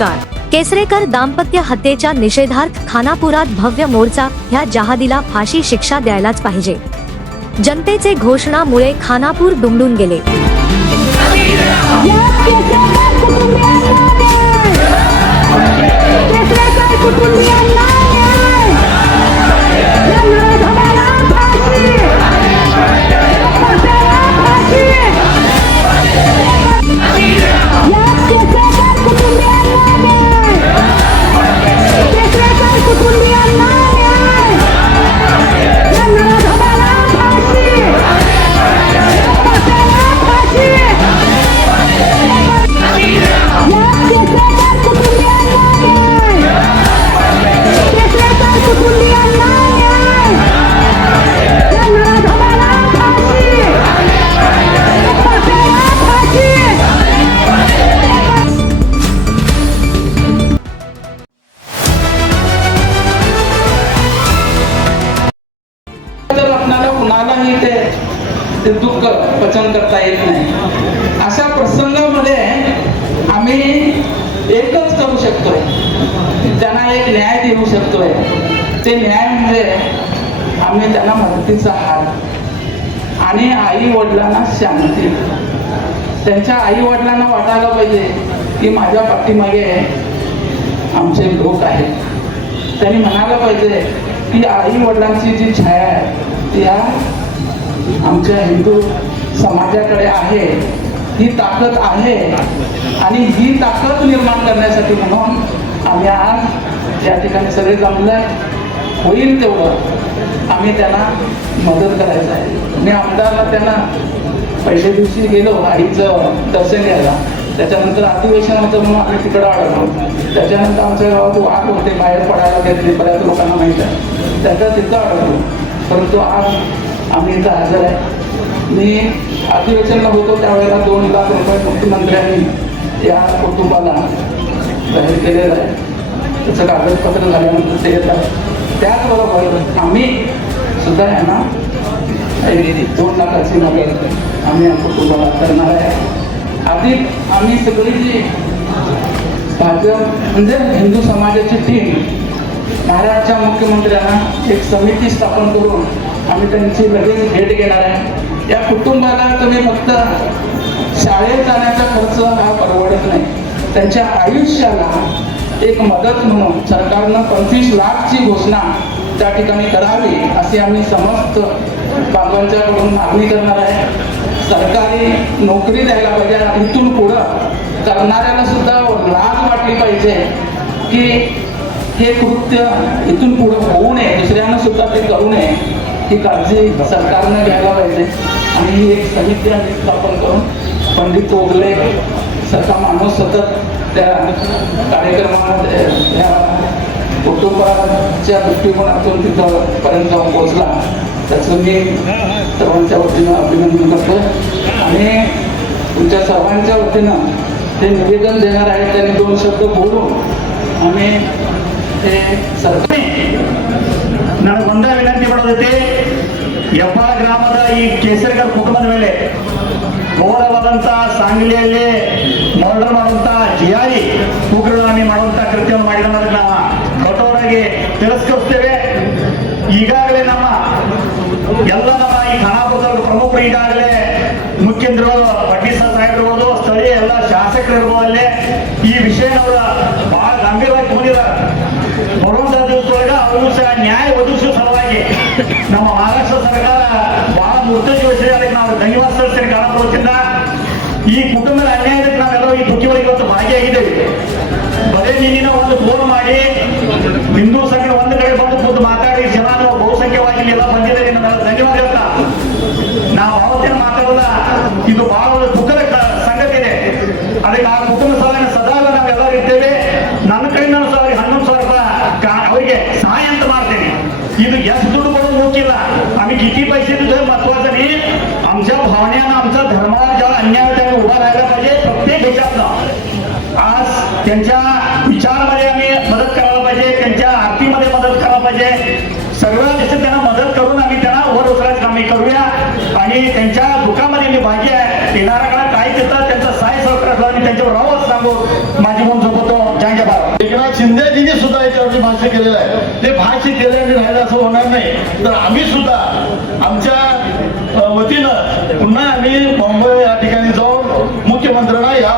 नमस्कार. केसरेकर दाम्पत्य हत्येच्या निषेधार्थ खानापुरात भव्य मोर्चा. ह्या जहादीला फाशी शिक्षा द्यायलाच पाहिजे. जनतेचे घोषणामुळे खानापूर दुमडून गेले. कुणालाही ते दुःख पचन करता येत नाही. अशा प्रसंगामध्ये आम्ही एकच करू शकतोय, त्यांना एक न्याय देऊ शकतोय. ते न्याय म्हणजे आम्ही त्यांना मदतीचा हात आणि आई वडिलांना शांती. त्यांच्या आई वडिलांना वाटायला पाहिजे की माझ्या पाठीमागे आमचे लोक आहेत. त्यांनी म्हणायला पाहिजे की आई वडिलांची जी छाया आहे या आमच्या हिंदू समाजाकडे आहे, ही ताकद आहे. आणि ही ताकद निर्माण करण्यासाठी म्हणून आम्ही आज या ठिकाणी सगळे जमलोय. होईल तेवढं आम्ही त्यांना मदत करायचं आहे. मी आमदारला त्यांना पहिल्या दिवशी गेलो आईचं दर्शन घ्यायला. त्याच्यानंतर अधिवेशन होतं म्हणून आम्ही तिकडं अडकलो. त्याच्यानंतर आमच्या गावात वाघ होते, बाहेर पडायला देत नाही, बऱ्याच लोकांना माहीत आहे. त्याच्या तिथं अडकलो. परंतु आज आम्ही इथं हजर आहे. मी अधिवेशनला होतो त्यावेळेला 2 लाख रुपये मुख्यमंत्र्यांनी या कुटुंबाला जाहीर केलेलं आहे. त्याचं कागदपत्र झाल्यानंतर ते येत आहे. त्याचबरोबर आम्ही सुद्धा यांना 2 लाखाची मदत आम्ही या कुटुंबाला करणार आहे. आधी आम्ही सगळी जी भाजप म्हणजे हिंदू समाजाची टीम महाराष्ट्राच्या मुख्यमंत्र्यांना एक समिती स्थापन करून आम्ही त्यांची लगेच भेट घेणार आहे. या कुटुंबाला तुम्ही फक्त शाळेत जाण्याचा खर्च हा परवडत नाही, त्यांच्या आयुष्याला एक मदत म्हणून सरकारनं 25 लाखची घोषणा त्या ठिकाणी करावी अशी आम्ही समस्त बाबांच्याकडून मागणी करणार आहे. सरकारी नोकरी द्यायला पाहिजे. इथून पुढं करणाऱ्याला सुद्धा लाज वाटली पाहिजे की हे कृत्य इथून पुढे होऊ नये, दुसऱ्यांना सुद्धा ते करू नये, ही काळजी सरकारनं घ्यायला पाहिजे. आणि ही एक समिती आम्ही स्थापन करून पंडित ओगले सारखा माणूस सतत त्या कार्यक्रमामध्ये या कुटुंबाच्या दृष्टिकोनातून तिथपर्यंत जाऊन पोहोचला, त्याचं मी सर्वांच्या वतीनं अभिनंदन करतो. आणि तुमच्या सर्वांच्या वतीनं ते निवेदन देणार आहे, त्यांनी 2 शब्द बोलून आम्ही ನಾನು ಒಂದ ವಿನಂತಿ ಮಾಡೋದೈತಿ. ಹೆಬ್ಬಾಳ ಗ್ರಾಮದ ಈ ಕೇಸರಿಕರ್ ಕುಟುಂಬದ ಮೇಲೆ ಘೋರವಾದಂತ ಸಾಂಗ್ಲಿಯಲ್ಲಿ ಮರ್ಡರ್ ಮಾಡುವಂತ ಜಿಯಾಯಿ ಉಗ್ರಗಾಮಿ ಮಾಡುವಂತ ಕೃತ್ಯವನ್ನು ಮಾಡಿರೋದನ್ನ ನಾವು ಕಠೋರವಾಗಿ ತಿರಸ್ಕರಿಸ್ತೇವೆ. ಈಗಾಗಲೇ ನಮ್ಮ ಈ ಖಾನಾಪುರದವರು ಪ್ರಮುಖರು ಈಗಾಗಲೇ ಮುಖ್ಯಮಂತ್ರಿಗಳು ಪಟ್ಟೀಸ ಸಾಹೇಬರು ಸ್ಥಳೀಯ ಎಲ್ಲ ಶಾಸಕರು ಅಲ್ಲೇ ಈ ವಿಷಯನವರ ಬಹಳ ಗಂಭೀರವಾಗಿ ತಗೊಂಡಿದ್ದಾರೆ. ಬರುವಂತ ದಿವಸದೊಳಗೆ ಅವರು ಸಹ ನ್ಯಾಯ ಒದಗಿಸುವ ಸಲುವಾಗಿ ನಮ್ಮ ಮಹಾರಾಷ್ಟ್ರ ಸರ್ಕಾರ ಬಹಳ ಮುರ್ತುವಹಿಸಿದೆ. ಅದಕ್ಕೆ ನಾವು ಧನ್ಯವಾದ ಸಲ್ಲಿಸ್ತೀನಿ. ಖಾನಾಪುರದಿಂದ ಈ ಕುಟುಂಬದ ಅನ್ಯಾಯಕ್ಕೆ ನಾವೆಲ್ಲರೂ ಈ ದುಃಖಿಗಳಿಗೆ ಇವತ್ತು ಭಾಗಿಯಾಗಿದ್ದೇವೆ. ಬರೇ ನೀನಿನ ಒಂದು ಫೋನ್ ಮಾಡಿ ಹಿಂದೂ ಸಂಘ ಒಂದು ಕಡೆ ಬಂದು ಕೂತು ಮಾತಾಡಿ ಜನ ಬಹುಸಂಖ್ಯವಾಗಿ ಎಲ್ಲ ಬಂದಿದ್ದಾರೆ. ನಮ್ಮೆಲ್ಲ ಧನ್ಯವಾದ ಹೇಳ್ತಾ ನಾವು ಅವತ್ತಿನ ಮಾತಾಡೋಲ್ಲ. ಇದು ಬಹಳ ಒಂದು ದುಃಖದ ಸಂಗತಿ ಇದೆ. ಅದಕ್ಕೆ ಆ ಕುಟುಂಬ ಸಲಹೆ ಸದಾ ನಾವೆಲ್ಲರೂ ಇದ್ದೇವೆ. ನನ್ನ ಕಡೆಯಿಂದ ಸಹ 11,000 ರೂಪಾಯಿ ಅವರಿಗೆ सहाय ಅಂತ ಮಾಡ್ತೇನೆ. ಇದು ಎಷ್ಟು ದುಡ್ಡು ಕೊಡೋದು मुख्यला आम्ही किती पैसे देतो महत्वाचं नाही. आमच्या भावनेनं आमचा धर्मावर जेव्हा अन्याय त्याने उभा राहायला पाहिजे. प्रत्येक ह्याच्यातनं आज त्यांच्या विचारामध्ये आम्ही मदत करायला पाहिजे, त्यांच्या आरतीमध्ये मदत करायला पाहिजे. सर्व देशात त्यांना मदत करून आम्ही त्यांना वर उचलायचं काम करूया. आणि त्यांच्या दुःखामध्ये मी भागी आहे. येणाऱ्या काळात काय करतात त्यांचा सहाय्य सहकार आणि त्यांच्यावर राहावंच सांगू माझी म्हणून झोपतो. भाष्य केलेलं आहे, ते भाष्य केल्याने राहिलं असं होणार नाही. तर आम्ही सुद्धा आमच्या वतीनं पुन्हा आम्ही मुंबई या ठिकाणी जाऊन मुख्यमंत्र्यांना या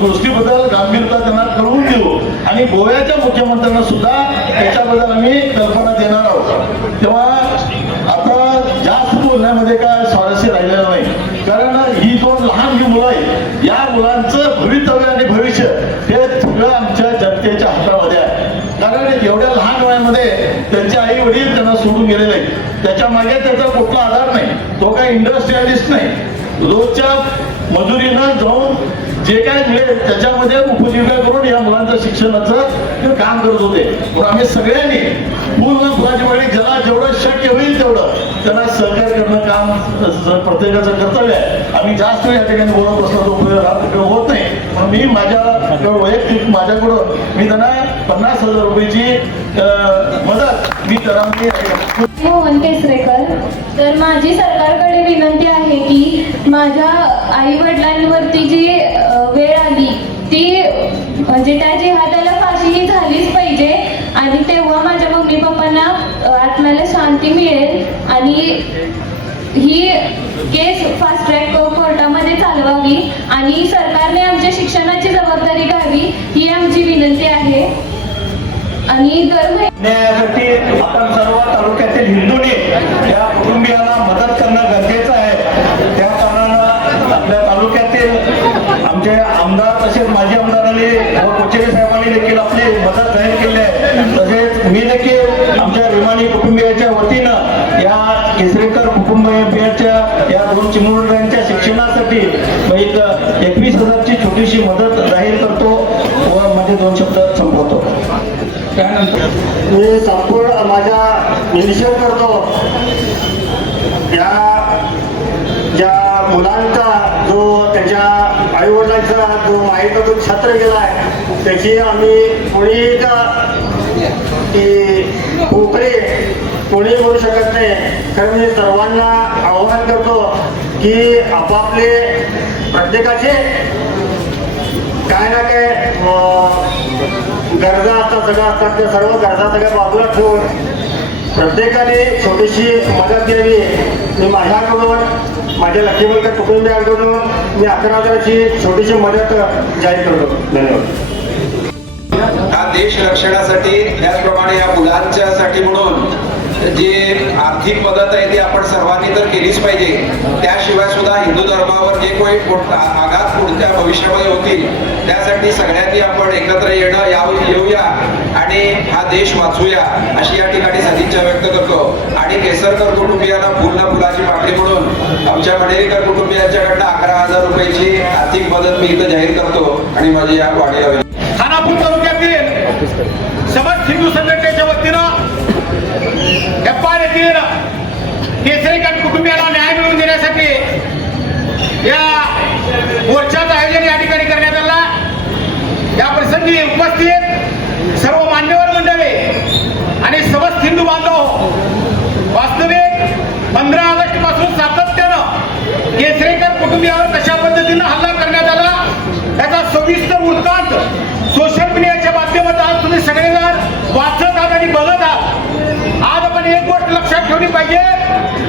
गोष्टीबद्दल गांभीर्यता त्यांना कळवून देऊ आणि गोव्याच्या मुख्यमंत्र्यांना सुद्धा त्याच्याबद्दल आम्ही कल्पना देणार आहोत. तेव्हा आता जास्त बोलण्यामध्ये काय स्वारस्य राहिलेलं नाही, कारण ही दोन लहान जी मुलं आहेत, या मुलांचं भवितव्य आणि भविष्य हे सगळं आमच्या जनतेच्या हातामध्ये आहे. कारण एवढ्या लहान वयामध्ये त्यांचे आई वडील त्यांना सोडून गेलेले आहेत, त्याच्या मागे त्याचा कुठला आधार नाही, तो काही इंडस्ट्रियलिस्ट नाही, रोजच्या मजुरीनं जाऊन जे काय मिळेल त्याच्यामध्ये उपजीविका करून या मुलांच्या शिक्षणाचं काम करत होते. पण आम्ही सगळ्यांनी पूर्ण फुलाची वाडी ज्याला जेवढं शक्य होईल तेवढं त्यांना सहकार्य करणं काम प्रत्येकाचं कर्तव्य आहे. आम्ही जास्त या ठिकाणी बोलत बसलो उपयोग होत नाही, पण मी माझ्या वैयक्तिक माझ्याकडून मी त्यांना 50,000 रुपयाची मदत मी त्यांना मोहन केसरेकर. तर माझी सरकारकडे विनंती आहे की माझ्या आई वडिलांवरती जी वेळ आली ती म्हणजे त्या जिहादाला फाशी ही झालीच पाहिजे आणि तेव्हा माझ्या मम्मी पप्पांना आत्म्याला शांती मिळेल आणि ही केस फास्ट ट्रॅक कोर्टामध्ये चालवावी आणि सरकारने आमच्या शिक्षणाची जबाबदारी घ्यावी ही आमची विनंती आहे. आणि दर न्यायासाठी आपण सर्व तालुक्यातील हिंदूंनी या कुटुंबियाला मदत करणं गरजेचं आहे. त्या कारणानं आपल्या तालुक्यातील आमचे आमदार तसेच माजी आमदारांनी व कोचेरे साहेबांनी देखील आपली मदत जाहीर केली आहे. तसेच मी देखील आमच्या रिमानी कुटुंबियाच्या वतीनं या केसरेकर कुटुंबियाच्या या दोन चिमुरड्यांच्या शिक्षणासाठी एक 21,000ची छोटीशी मदत जाहीर करतो व माझे 2 शब्द संपवतो. मी संपूर्ण माझा निषेध करतो या ज्या मुलांचा जो त्याच्या आईवडिलांचा जो माईचा जो छत्र गेला आहे त्याची आम्ही कोणी ती पोकळी कोणी बोलू शकत नाही. कारण मी सर्वांना आवाहन करतो की आपापले प्रत्येकाचे काय ना काय गरजा असतात, सगळ्या असतात, त्या सर्व गरजा सगळ्या बाजूला ठेवून प्रत्येकाने छोटीशी मदत द्यावी. मी माझ्याकडून माझ्या लक्ष्मीकर कुटुंबियांकडून मी 11,000ची छोटीशी मदत जाहीर करतो. धन्यवाद. हा देश रक्षणासाठी त्याचप्रमाणे या मुलांच्यासाठी म्हणून जी आर्थिक मदत आहे ती आपण सर्वांनी तर केलीच पाहिजे. त्याशिवाय सुद्धा हिंदू धर्मावर जे काही आघात पुढच्या भविष्यामध्ये होतील त्यासाठी सगळ्यांनी आपण एकत्र येऊया आणि हा देश वाचवूया अशी या ठिकाणी सदिच्छा व्यक्त करतो. आणि केसरकर कुटुंबियांना फुलाची पाकळी म्हणून आमच्या मडेरीकर कुटुंबियांच्याकडनं 11,000 रुपयाची आर्थिक मदत मी इथं जाहीर करतो आणि माझी या वाढीला खानापूर तालुक्यातील समस्त हिंदू संघटनेच्या वतीनं हेप्पाड येथील केसरीकर कुटुंबियांना न्याय मिळवून देण्यासाठी या मोर्चाचं आयोजन या ठिकाणी करण्यात आला. या प्रसंगी उपस्थित सर्व मान्यवर मंडळी आणि समस्त हिंदू बांधव, वास्तविक 15 ऑगस्ट पासून सातत्यानं केसरीकर कुटुंबियावर कशा पद्धतीनं हल्ला करण्यात आला त्याचा सविस्तर वृत्तांत सोशल मीडियाच्या माध्यमातून तुम्ही सगळेजण वाचत आहात आणि बघत आहात. आज आपण एक गोष्ट लक्षात ठेवली पाहिजे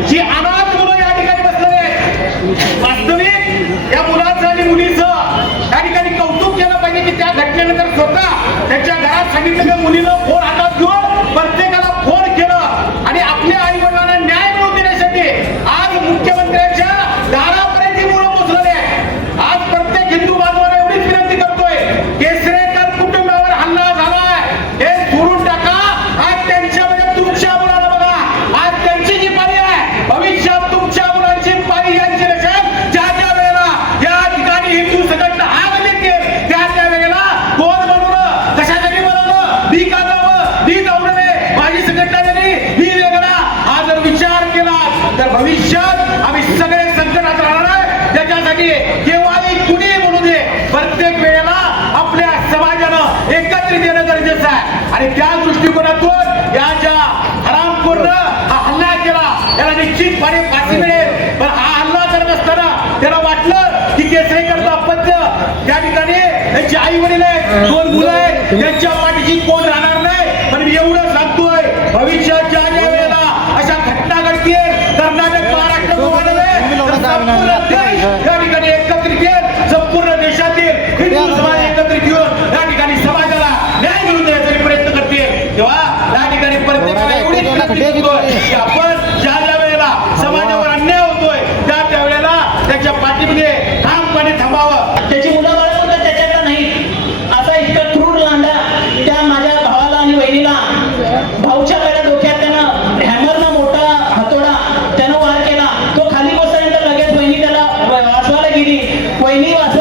की अनाथ मुलं या ठिकाणी बसलेले आहेत. वास्तविक या मुलाचं आणि मुलीचं त्या ठिकाणी कौतुक केलं पाहिजे की त्या घटनेनंतर स्वतः त्यांच्या घरात सांगितलं मुलीनं फोन हातात घेऊन प्रत्येकाला फोन केलं आणि आपल्या आई वडिलांना न्याय मिळवून देण्यासाठी आज मुख्यमंत्र्यांच्या दारापर्यंत ही मुलं पोहोचलेली आहेत. आज प्रत्येक हिंदू बांधवांना एवढीच विनंती करतोय, केसरेकर कुटुंबावर हल्ला झालाय हे सोडून टाका. आज त्यांच्यामध्ये तुमच्या मुलाला बघा, आज त्यांची जी पाळी आहे, भविष्यात तुमच्या मुलांची पाळी यांची लक्षात ज्या ज्या वेळेला या ठिकाणी हिंदू संघटना आग देतील त्या त्या वेळेला कोण बनवलं, कशासाठी बनवलं, मी का जावं, मी जाऊ नये, माझी संघटना नाही, ही वेगळा हा जर विचार केला तर भविष्यात आम्ही सगळे संकटात राहणार आहे. त्याच्यासाठी केव्हाही कुणी म्हणू दे, प्रत्येक वेळेला आपल्या समाजानं एकत्रित येणं गरजेचं आहे. आणि त्या दृष्टिकोनातून या ज्या हरामखोरनं हा हल्ला केला त्याला निश्चितपणे फाशी मिळेल. पण हा हल्ला करत असताना त्याला वाटलं की केसरीकर दाम्पत्य त्या ठिकाणी त्यांची आई वडील आहेत, 2 मुलं आहेत, त्यांच्या पाठीशी कोण राहणार नाही. पण मी एवढं भविष्याच्या ज्या वेळेला अशा घटना घडतील, कर्नाटक महाराष्ट्र संपूर्ण देश या ठिकाणी एकत्रित येईल, संपूर्ण देशातील हिंदू समाज एकत्रित येऊन या ठिकाणी समाजाला न्याय मिळवून देण्याचा प्रयत्न करतील. तेव्हा या ठिकाणी प्रत्येकाला एवढीच विनंती करतोय की आपण ज्या ज्या वेळेला समाजावर अन्याय होतोय त्या वेळेला त्याच्या पाठीमध्ये ठामपणे थांबावं. त्याची मुलं बाळ पण त्याच्याकडे नाही. असा इतका क्रूर लांडा त्या माझ्या भावाला आणि बहिणीला, भाऊच्या पहिल्या डोक्यात त्यानं हॅमरनं मोठा हातोडा त्यानं वार केला. तो खाली बसल्यानंतर लगेच बहिणी त्याला वाचवायला गेली. बहिणी वाचवा